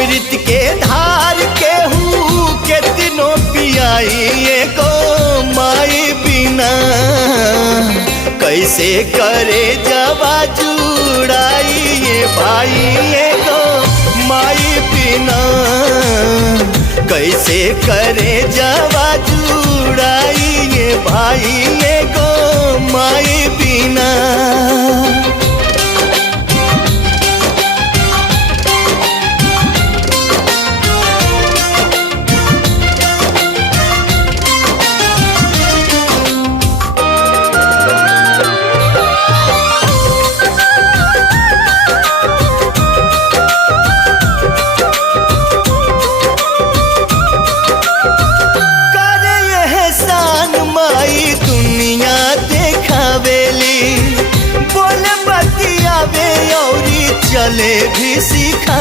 अमृत के धार केहू केतनो पियाई एगो माई बिना। कैसे करे जवा जुड़ाई ये भाई एगो माई बिना। कैसे करे जवा जुड़ाई ये भाई एगो माई बिना। दुनिया देखावेली बोले बतियावे और चले भी सीखा।